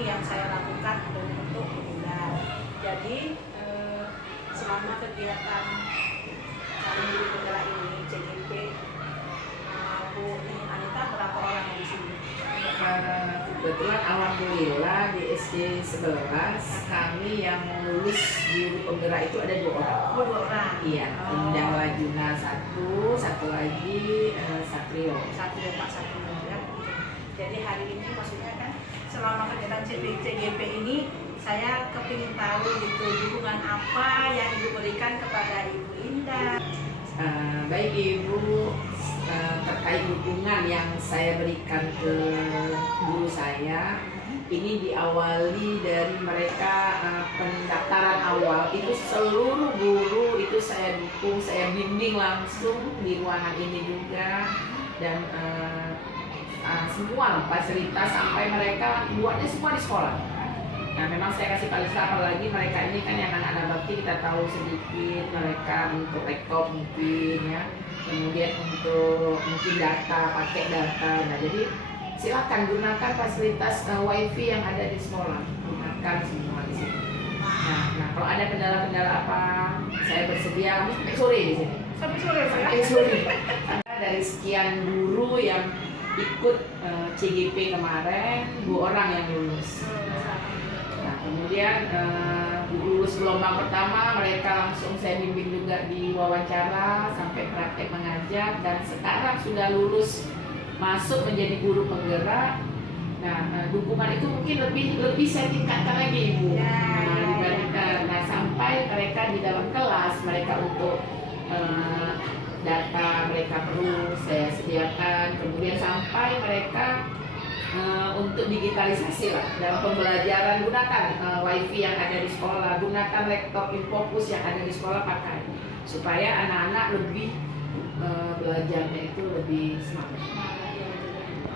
ini yang saya lakukan adalah untuk pengundang. Jadi selama kegiatan kami di penggerak ini CGP, Bu Anita berapa orang di sini? Kebetulan alhamdulillah di SD 11 kami yang lulus guru penggerak itu ada 2 orang. Oh, 2 orang. Iya, Indah Wajuna satu lagi Satrio. Satrio, Pak Satrio ya. Jadi hari ini maksudnya kan selama kegiatan CGP ini saya kepingin tahu gitu dukungan apa yang diberikan kepada Ibu Indah. Baik Ibu, terkait dukungan yang saya berikan ke guru saya, ini diawali dari mereka pendaftaran awal itu seluruh guru itu saya dukung, saya bimbing langsung di ruangan ini juga, dan semua fasilitas sampai mereka buatnya semua di sekolah. Nah, memang saya kasih fasilitas, apalagi mereka ini kan yang anak-anak bakti, kita tahu sedikit mereka untuk laptop mungkin ya, kemudian untuk mungkin data, pakai data. Nah, jadi silakan gunakan fasilitas wifi yang ada di sekolah, gunakan semua di sini. Nah, kalau ada kendala-kendala apa, saya bersedia sampai sore di sini. Sampai sore. Karena dari sekian guru yang ikut CGP kemarin, 2 orang yang lulus. Nah, kemudian lulus gelombang pertama mereka langsung saya bimbing juga di wawancara sampai praktek mengajar, dan sekarang sudah lulus masuk menjadi guru penggerak. Nah, dukungan itu mungkin lebih saya tingkatkan lagi Ibu. Nah, sampai mereka di dalam kelas mereka untuk data mereka perlu saya sediakan, kemudian sampai mereka untuk digitalisasi lah dalam pembelajaran, gunakan wifi yang ada di sekolah, gunakan laptop Infocus yang ada di sekolah pakai, supaya anak-anak lebih belajarnya itu lebih semangat.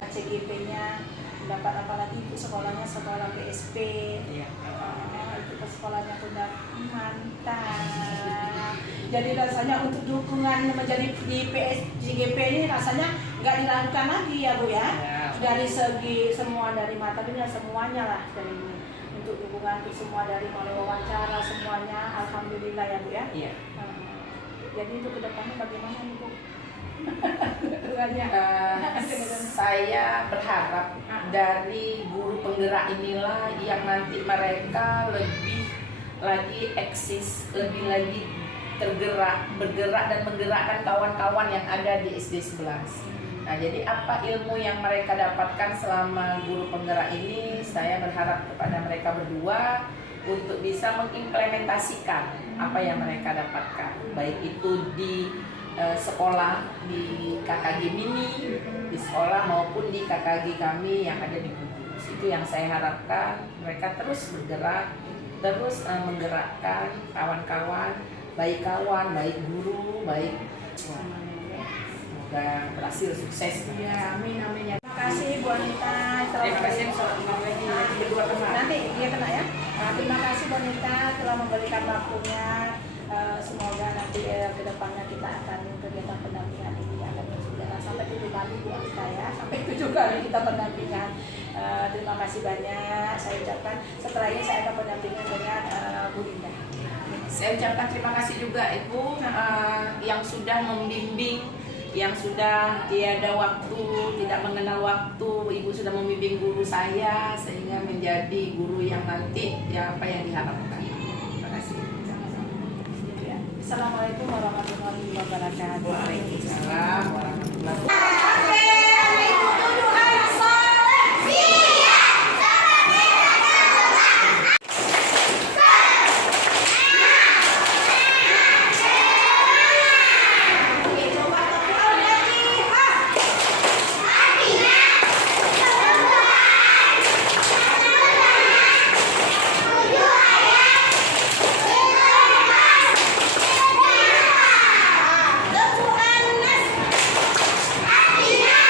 CGP-nya dapat apa lagi itu sekolahnya sekolah PSP, Iya. itu ke sekolahnya sudah mantap. Jadi rasanya untuk dukungan menjadi di CGP ini rasanya nggak diragukan lagi ya Bu ya. Dari segi semua, dari materinya semuanya lah, dari untuk dukungan untuk semua, dari mulai wawancara semuanya, alhamdulillah ya Bu ya. Iya. Jadi untuk kedepannya bagaimana nih Bu? Saya berharap dari guru penggerak inilah yang nanti mereka lebih lagi eksis, lebih lagi bergerak dan menggerakkan kawan-kawan yang ada di SD 11. Nah, jadi apa ilmu yang mereka dapatkan selama guru penggerak ini, saya berharap kepada mereka berdua untuk bisa mengimplementasikan apa yang mereka dapatkan, baik itu di sekolah, di KKG Mini, di sekolah maupun di KKG kami yang ada di Kudus. Itu yang saya harapkan, mereka terus bergerak, terus menggerakkan kawan-kawan, baik guru, baik semoga berhasil, sukses. Ya, amin amin ya. Terima kasih Bu Anita. Terima kasih Nanti dia kena ya. Terima kasih Bu Anita telah memberikan waktunya. Semoga nanti ke depannya kita akan kegiatan pendampingan ini akan berjalan sampai 7 kali Bu Anita ya. Sampai 7 kali kita pendampingan. Terima kasih banyak saya ucapkan. Setelah ini saya akan pendampingan dengan Bu Indah. Saya ucapkan terima kasih juga Ibu yang sudah membimbing, yang sudah tiada waktu, tidak mengenal waktu. Ibu sudah membimbing guru saya sehingga menjadi guru yang nanti ya apa yang diharapkan. Terima kasih. Assalamualaikum warahmatullahi wabarakatuh. Waalaikumsalam warahmatullahi wabarakatuh. Yeah.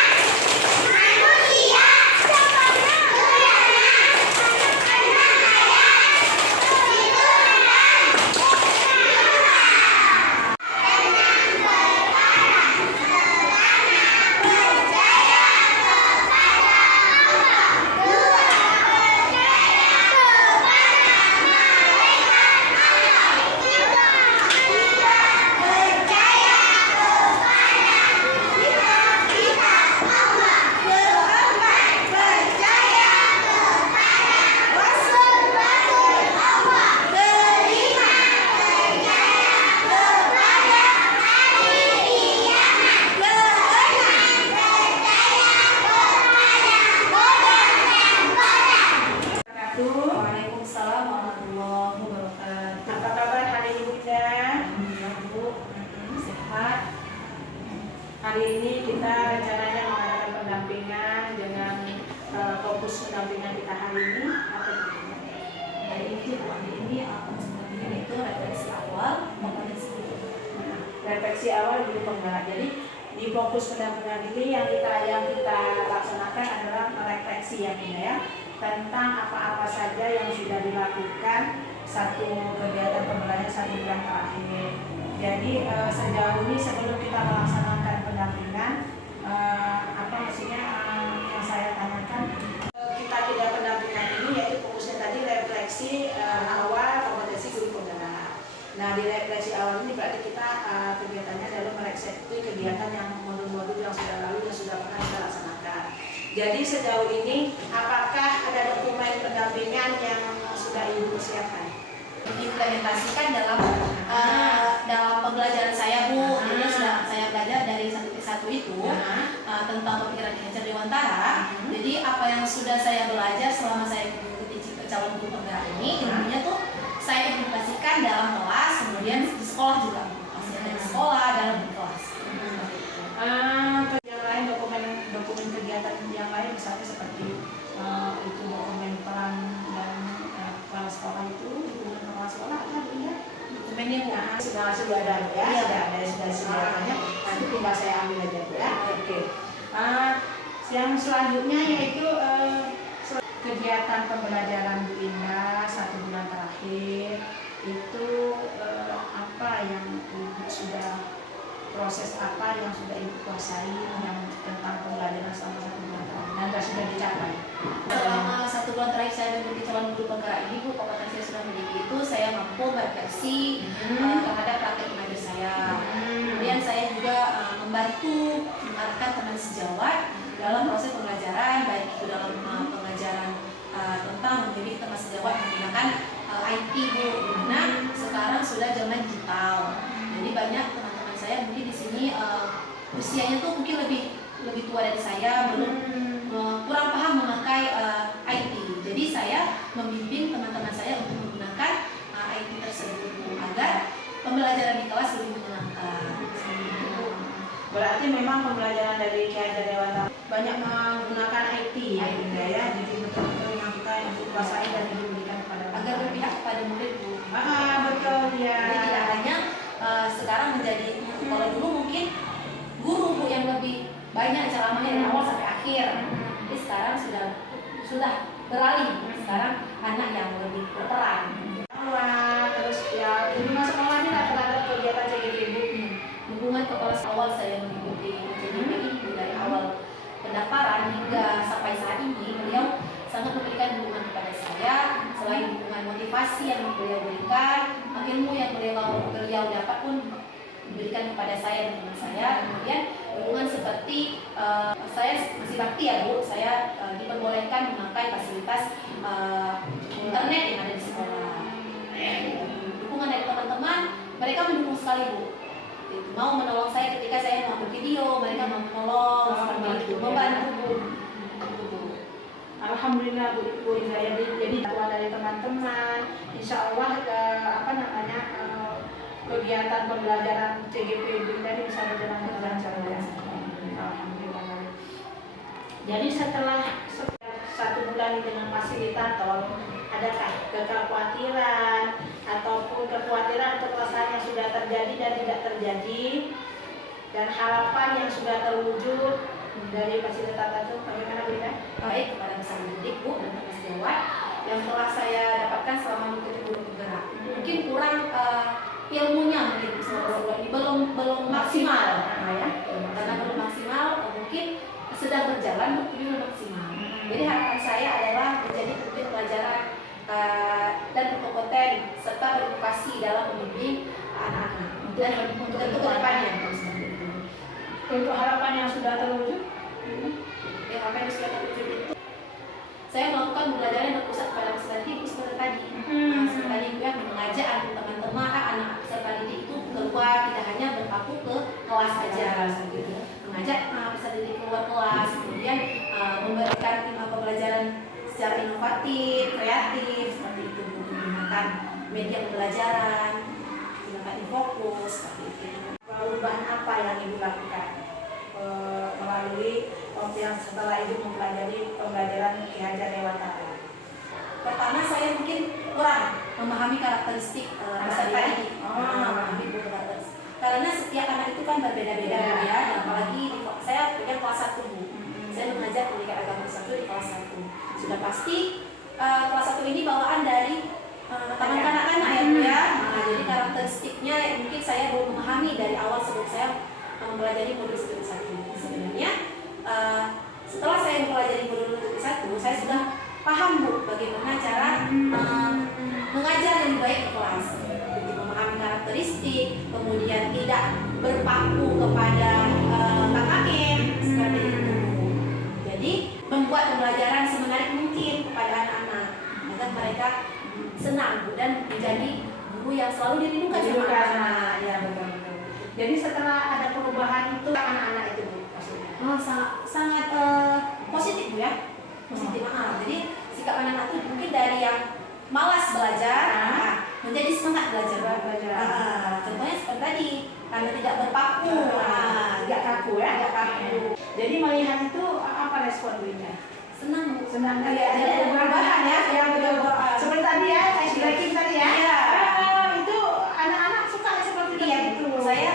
refleksi awal guru penggerak. Jadi di fokus pendampingan ini yang kita laksanakan adalah merefleksi ya tentang apa-apa saja yang sudah dilakukan satu kegiatan pembelajaran 1 bulan terakhir. Jadi sejauh ini sebelum kita melaksanakan pendampingan yang saya tanyakan kita tidak pendampingan ini yaitu fokusnya tadi refleksi awal kompetensi guru penggerak. Nah di refleksi awal ini berarti kita kegiatannya adalah mereksepsi kegiatan yang modul-modul yang sudah lalu yang sudah pernah kita laksanakan. Jadi sejauh ini apakah ada dokumen pendampingan yang sudah Ibu persiapkan? Implementasikan dalam pembelajaran saya Bu. Jadi sudah saya belajar dari 1 ke 1 itu tentang pemikiran kinerja Dewantara. Jadi apa yang sudah saya belajar selama saya mengikuti calon guru penggerak ini, ilmunya tuh saya implementasikan dalam kelas, kemudian di sekolah juga. Masih ada di sekolah, dalam di kelas. Yang lain dokumen kegiatan yang lain misalnya seperti itu dokumen peran dan kepala sekolah itu dokumen kepala sekolah ada ya dokumennya sudah ada ya sudah disediakannya nanti tinggal saya ambil aja ya. Oke. Yang selanjutnya yaitu kegiatan pembelajaran Bu Indah 1 bulan terakhir itu apa yang Ibu sudah proses apa yang sudah Ibu kuasai yang tentang pembelajaran selama 1 bulan terakhir dan sudah dicapai? Selama 1 bulan terakhir saya mengikuti calon guru penggerak ini Bu, kompetensi yang sudah memiliki itu saya mampu merefleksi terhadap praktek mengajar saya. Kemudian saya juga membantu mengarahkan teman sejawat dalam proses pembelajaran, baik itu dalam pengajaran tentang mendidik teman sejawat menggunakan IT Bu, dimana sekarang sudah zaman digital. Jadi banyak teman-teman saya mungkin di sini usianya tuh mungkin lebih tua dari saya, belum kurang paham memakai IT. Jadi saya membimbing teman-teman saya untuk menggunakan IT tersebut agar pembelajaran di kelas lebih menyenangkan. Berarti memang pembelajaran dari Ki Hajar Dewantara banyak menggunakan IT ya, jadi betul-betul memang kita yang dikuasai dan diberikan kepada agar berpihak kepada murid Bu. Betul ya. Jadi tidak hanya sekarang menjadi kalau dulu mungkin guru Bu yang lebih banyak ceramahnya dari awal sampai akhir. Jadi sekarang sudah beralih. Sekarang anak yang lebih berperan. Terus ya di masa sekolah ini terhadap kegiatan CGPB Hubungan kepala awal saya mengikuti CGP ini dari awal pendaftaran hingga sampai saat ini, beliau sangat memberikan dukungan kepada saya. Selain dukungan motivasi yang beliau berikan, ilmu yang beliau dapat pun diberikan kepada saya dan teman saya. Kemudian dukungan seperti saya masih bakti ya Bu, saya diperbolehkan memakai fasilitas internet yang ada di sekolah. Dukungan dari teman-teman, mereka mendukung sekali Bu. Mau menolong saya ketika saya mau video, mereka mau menolong seperti itu, membantu Bu. Alhamdulillah Bu Indah, jadi bantuan dari teman-teman, insya Allah kegiatan pembelajaran CGP ini bisa berjalan dengan lancar ya. Alhamdulillah. Jadi setelah 1 bulan dengan fasilitator, adakah kekhawatiran ataupun kekhawatiran atau perasaan yang sudah terjadi dan tidak terjadi dan harapan yang sudah terwujud dari fasilitator itu bagaimana Bu Indah? Baik kepada peserta didik Bu dan teman sejawat yang telah saya dapatkan selama mengikuti guru penggerak. Mungkin kurang ilmunya mungkin ini belum maksimal ya, karena belum maksimal mungkin sedang berjalan tapi belum maksimal. Jadi harapan saya adalah menjadi pemimpin pelajaran dan berkompeten serta berinovasi dalam membimbing anak-anak dan untuk kedepannya. Untuk harapan yang sudah terwujud, Harapan yang sudah terwujud itu saya melakukan pembelajaran yang berpusat pada peserta didik seperti tadi. Peserta didik yang mengajak teman-teman anak peserta didik itu keluar, tidak hanya berpaku ke kelas saja, mengajak peserta didik keluar kelas, kemudian memberikan pembelajaran secara inovatif, kreatif, seperti itu, menggunakan media pembelajaran, menggunakan fokus, seperti itu. Perubahan apa yang Ibu lakukan melalui yang setelah Ibu mempelajari pembelajaran Ki Hajar Dewantara? Pertama saya mungkin kurang memahami karakteristik peserta didik. Memahami karakteristik. karena setiap anak itu kan berbeda-beda Bu ya. Dan apalagi saya punya kelas 1 Bu. Saya mengajar pendidikan agama 1 di kelas 1. Sudah pasti kelas 1 ini bawaan dari taman kanak-kanak ya Bu ya. Nah, jadi karakteristiknya mungkin saya belum memahami dari awal sebelum saya mempelajari modul studi 1. Sebenarnya setelah saya mempelajari modul studi 1, saya sudah paham Bu bagaimana cara mengajar yang baik ke kelas. Jadi memahami karakteristik, kemudian tidak berpaku kepada KKM seperti itu. Jadi membuat pembelajaran semenarik mungkin kepada anak-anak agar mereka senang Bu, dan menjadi guru yang selalu dirindukan sama anak-anak. Ya, betul. Jadi setelah ada perubahan itu anak-anak itu Bu maksudnya. Sangat positif Bu ya. Positif. Jadi sikap anak-anak itu mungkin dari yang malas belajar menjadi semangat belajar. Contohnya seperti tadi, karena tidak berpaku, tidak kaku ya. tidak kaku. Jadi melihat itu apa respon Bu Indah? Senang Bu. Senang Jadi ada perubahan ya. yang betul. Seperti tadi ya, saya sudah tadi ya. Iya. Itu anak-anak suka seperti Iya itu. Saya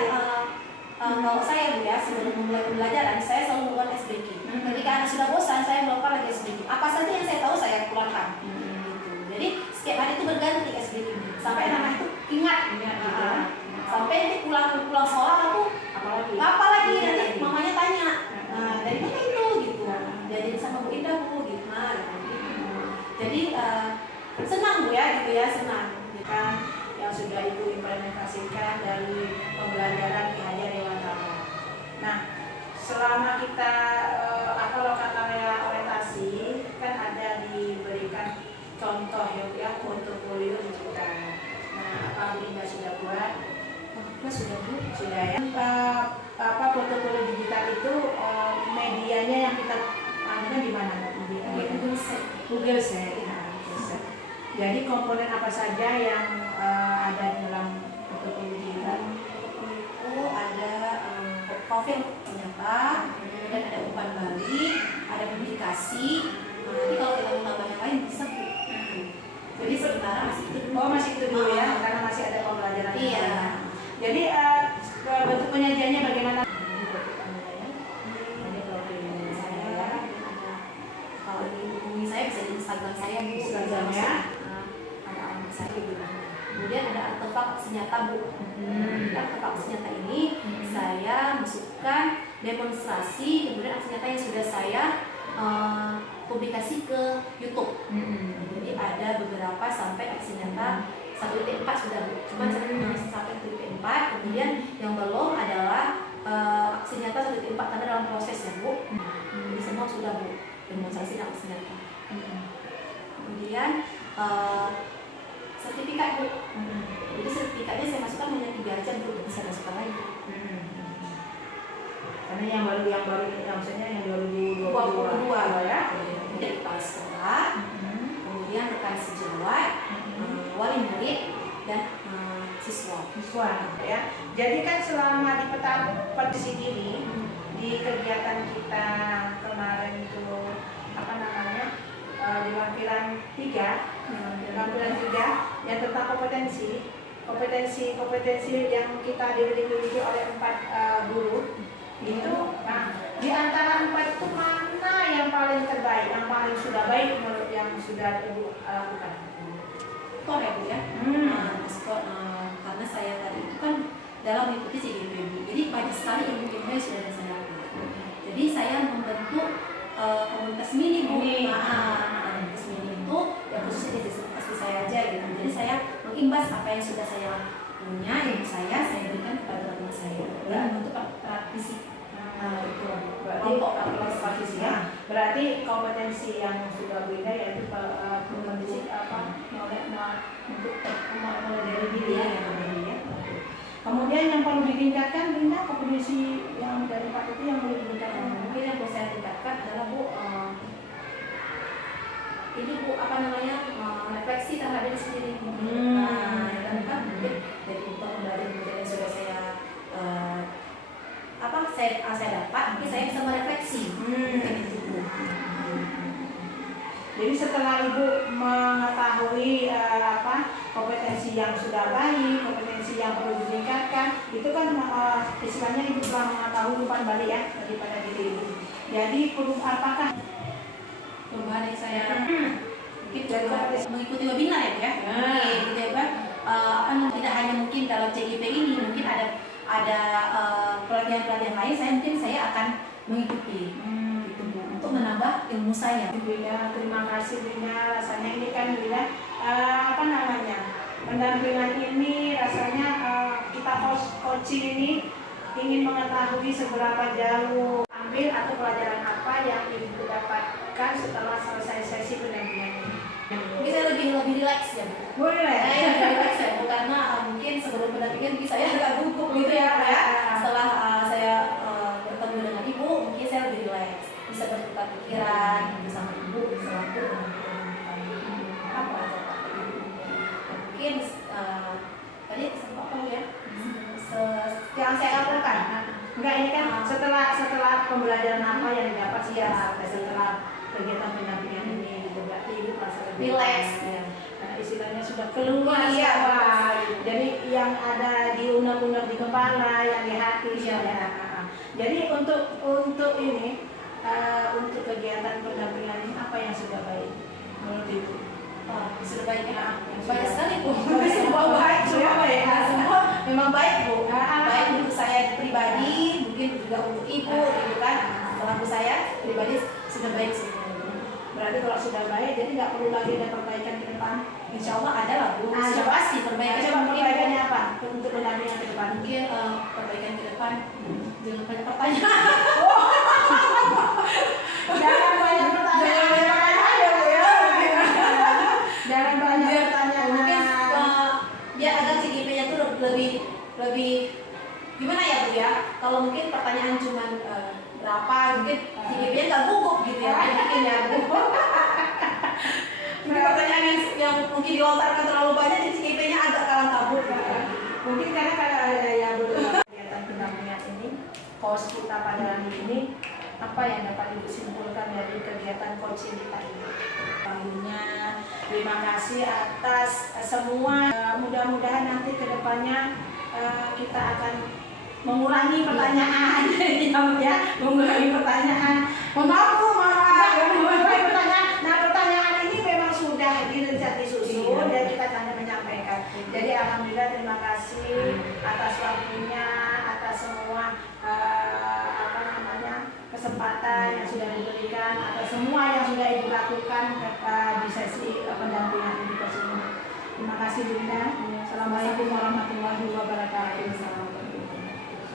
kalau saya Bu ya, sebelum memulai pembelajaran saya selalu melakukan SBQ. Ketika anak sudah bosan, saya melakukan lagi SBQ. Apa saja yang saya tahu saya keluarkan. Gitu. Jadi setiap hari itu berganti SBQ sampai anak itu ingat. Gitu. Sampai nanti pulang sekolah aku apalagi nanti mamanya tanya. Dari mana itu gitu. Jadi sama Bu Indah Bu gitu. Jadi senang Bu ya gitu ya, senang. Kan yang sudah Ibu implementasikan dari pembelajaran Ki Hajar Dewantara. Nah, selama kita lokakarya orientasi kan ada diberikan contoh ya portofolio digital. Nah, apa Bu Indah sudah buat? Sudah Bu. Sudah ya. Portofolio digital itu medianya yang kita gunakan di mana? Google Sheet. Jadi komponen apa saja yang ada dalam portofolio digital? Itu ada profil ternyata, kemudian ada umpan balik, ada publikasi. Nanti kalau kita mau tambah yang lain bisa Bu. Jadi sementara masih itu. Masih itu dulu ya, karena masih ada pembelajaran. Iya. Jadi bentuk penyajiannya bagaimana? Kalau hubungi saya bisa di Instagram saya Bu. Instagram ya. Ada alamat saya gitu. Kemudian ada artefak senjata Bu. Artefak senjata ini saya masukkan demonstrasi, kemudian senjata yang sudah saya publikasi ke YouTube. Jadi ada beberapa sampai senjata 1.4 sudah Bu. Cuma sampai 1.4. Kemudian yang belum adalah aksi nyata 1.4 karena dalam proses ya Bu. Ini semua sudah Bu, demonstrasi dan aksi nyata. Kemudian sertifikat Bu. Jadi sertifikatnya saya masukkan hanya 3 aja Bu, bisa masukkan lagi. Karena yang baru maksudnya yang 2022 ya. Kemudian kepala sekolah, kemudian rekan sejawat, wali murid dan siswa ya. Jadi kan selama di peta partisi diri di kegiatan kita kemarin itu di lampiran 3 yang tentang kompetensi yang kita dimiliki oleh 4 guru itu. Nah, di antara 4 itu mana yang paling terbaik, yang paling sudah baik menurut yang sudah Ibu lakukan? skor ya Bu ya. Skor karena saya tadi itu kan dalam mengikuti CGMP, jadi banyak sekali ilmu-ilmu yang sudah saya lakukan. Jadi saya membentuk komunitas mini Bu. Komunitas mini itu ya khusus di pasti saya aja gitu. Jadi saya mengimbas apa yang sudah saya punya, ilmu saya berikan kepada teman saya dan membentuk praktisi. Itu kelompok praktisi ya. Berarti kompetensi yang sudah beda yaitu kompetensi mulai dari diri ya. Kemudian yang perlu ditingkatkan Linda, kompetensi yang dari 4 itu yang perlu ditingkatkan. Mungkin yang perlu saya tingkatkan adalah Bu, ini Bu refleksi terhadap diri sendiri. Kan mungkin dari pembelajaran yang sudah saya saya dapat, mungkin saya bisa merefleksi. Jadi setelah Ibu mengetahui kompetensi yang sudah baik, kompetensi kompetensi yang perlu ditingkatkan. Itu kan istilahnya ibu telah mengetahui umpan balik ya daripada diri ibu. Jadi apakah perubahan yang saya mungkin dari mengikuti webinar ya Bu ya. Gitu ya Pak. Tidak hanya mungkin dalam CGP ini, mungkin ada pelatihan-pelatihan lain saya akan mengikuti gitu Bu, untuk menambah ilmu saya. Bunda, terima kasih Bunda. Rasanya ini kan Bunda pendampingan ini rasanya kita coaching ini ingin mengetahui seberapa jauh ambil atau pelajaran apa yang ibu dapatkan setelah selesai sesi pendampingan ini. Mungkin saya lebih relax ya Bu. Boleh ya? Saya lebih relax ya Bu, karena mungkin sebelum pendampingan mungkin saya agak gugup gitu ya Pak ya. Setelah saya bertemu dengan ibu, mungkin saya lebih relax, bisa bertukar pikiran bersama ibu selaku apa aja Pak. Mungkin tadi sempat apa ya? Yang saya lakukan. Enggak, ini kan setelah pembelajaran apa yang didapat sih ya setelah kegiatan pendampingan ini gitu, berarti ibu merasa lebih relax ya. Nah, istilahnya sudah keluar Iya, semua. Jadi yang ada di unek-unek di kepala, yang di hati Iya. ya. Jadi untuk ini untuk kegiatan pendampingan ini apa yang sudah baik menurut ibu? Sudah baik ya. Yang Banyak sudah- sekali Bu. Semua baik, semua baik. Semua memang baik Bu. Ah. Baik untuk saya pribadi, mungkin juga untuk ibu gitu kan. Selaku saya pribadi sudah baik semua. Berarti kalau sudah baik, jadi nggak perlu lagi ada perbaikan ke depan. Insya Allah ada lah Bu. Ah, Sudah pasti perbaikan. Coba Mungkin perbaikannya apa untuk pendampingan ke depan? mungkin perbaikan ke depan jangan banyak pertanyaan. Jangan banyak pertanyaan ya Bu ya. Jangan banyak pertanyaan. Mungkin biar agar CGP-nya tuh lebih gimana ya Bu ya? Kalau mungkin pertanyaan cuma berapa, mungkin CGP-nya nggak gugup gitu ya. Mungkin ya Bu. Mungkin pertanyaan yang mungkin dilontarkan terlalu banyak, jadi CGP-nya agak kalang kabut. Gitu ya. Mungkin karena ada yang beberapa kegiatan pendampingan ini, coach kita pada hari ini, apa yang dapat Ibu simpulkan dari kegiatan coaching kita ini? Tentunya terima kasih atas semua. Mudah-mudahan nanti kedepannya kita akan mengurangi pertanyaan, ya, mengurangi pertanyaan. Mohon maaf Bu, mengurangi pertanyaan. Nah, pertanyaan ini memang sudah disusun dan kita hanya menyampaikan. Jadi alhamdulillah terima kasih atas waktunya, atas semua kesempatan yang sudah diberikan, atas semua yang sudah Ibu lakukan di sesi pendampingan edukasi ini. Terima kasih Bunda. Assalamualaikum warahmatullahi wabarakatuh.